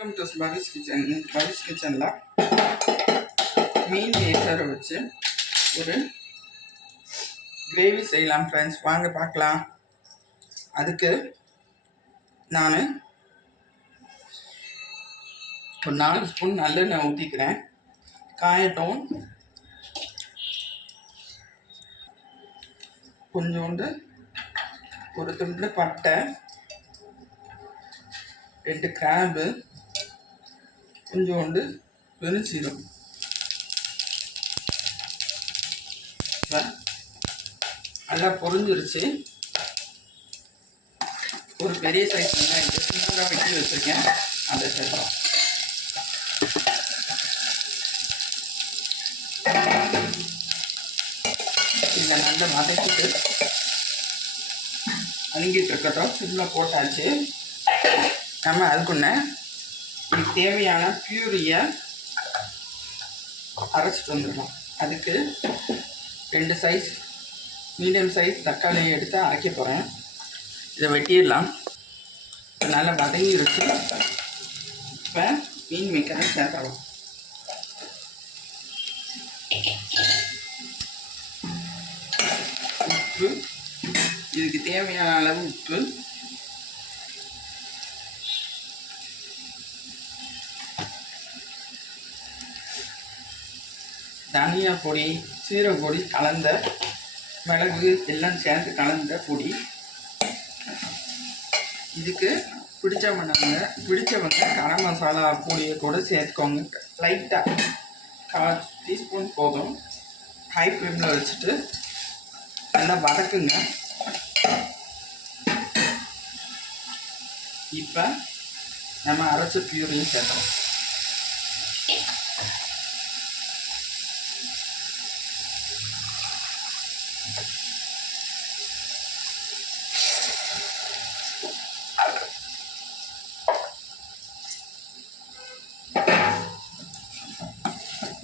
Welcome to Pavis kitchen. Pavis கிச்சனில் மீன் மேக்கரை வச்சு ஒரு கிரேவி செய்யலாம் ஃப்ரெண்ட்ஸ். வாங்க பார்க்கலாம். அதுக்கு நான் ஒரு 4 ஸ்பூன் நல்லெண்ணெய் ஊற்றிக்கிறேன். காயட்டும். கொஞ்சோண்டு ஒரு துண்டு பட்டை, 2 கிராம்பு, கொஞ்சோண்டு பெருஞ்சீரகம். நல்லா பொரிஞ்சிருச்சு. ஒரு பெரிய சைஸ் வெங்காயத்தை சின்னதாக வெட்டி வச்சுருக்கேன், அதை சேர்க்கலாம். இதை நல்லா வதக்கிட்டு வதங்கிட்டு இருக்கட்டும். சிம்மில் போட்டாச்சு. நம்ம அதுக்குள்ள இதுக்கு தேவையான பியூரியை அரைச்சிட்டு வந்துடலாம். அதுக்கு 2 சைஸ் மீடியம் சைஸ் தக்காளியை எடுத்து அரைக்க போகிறேன். இதை வெட்டிடலாம். நல்லா வதங்கிருச்சு. இப்போ மீன் மேக்கரை சேர்க்கலாம். உப்பு, இதுக்கு தேவையான அளவு உப்பு, தனியா பொடி, சீரக பொடி கலந்த, மிளகு எல்லாம் சேர்ந்து கலந்த பொடி. இதுக்கு பிடிச்சவங்க கரம் மசாலா பொடியை கூட சேர்த்துக்கோங்க. லைட்டாக 1/4 டீஸ்பூன் போதும். ஹை ஃப்ளேமில் வச்சுட்டு நல்லா வதக்குங்க. இப்போ நம்ம அரைச்ச பியூரியும் சேர்க்கலாம்.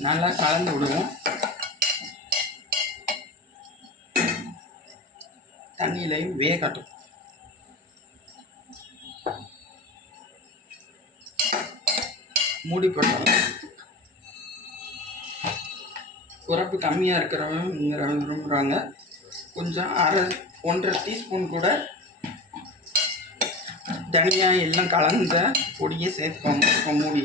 நல்லா கலந்து விடுவோம். தண்ணியிலையும் வேகட்டும். மூடி போட்டலாம். உரப்பு கம்மியாக இருக்கிறவங்க விரும்புகிறாங்க. கொஞ்சம் 1/2 டீஸ்பூன் கூட தனியா எல்லாம் கலந்த பொடியை சேர்த்துக்கோங்க. மூடி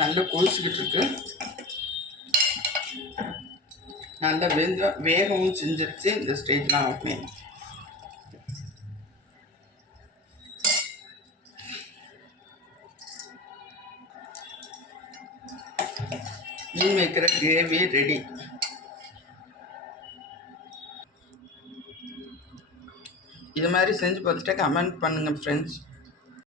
நல்லா கொதிச்சுக்கிட்டு இருக்கு. நல்லா வேகவும் செஞ்சிருச்சு. இந்த ஸ்டேஜ்லாம் ஆஃப் பண்ணி மீன் மேக்கர் கிரேவி ரெடி. இது மாதிரி செஞ்சு பார்த்துட்டு கமெண்ட் பண்ணுங்கள் ஃப்ரெண்ட்ஸ்.